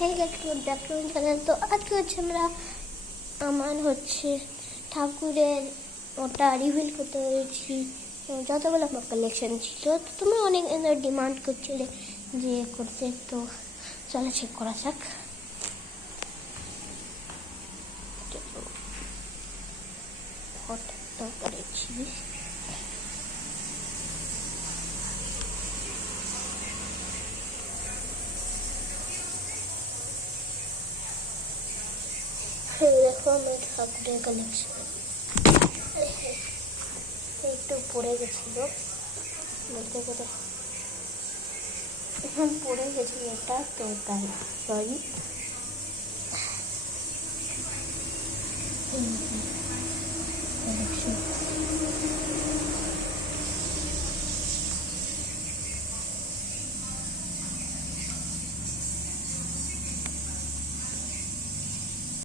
হ্যাঁ background channel. তো আজকে হচ্ছে আমরা আমার হচ্ছে ঠাকুরের ওটা রিভিল করতে পেরেছি যতগুলো আমার কালেকশন ছিল। তো তোমরা অনেক ডিমান্ড করছিলে যে করতে, তো চলো চেক করা যাক। ফটো করেছি, দেখো আমার ঠাকুরের কালেকশন একটু পড়ে গেছিল বলতে গেলে, পড়ে গেছি এটা, তো তাই সরি।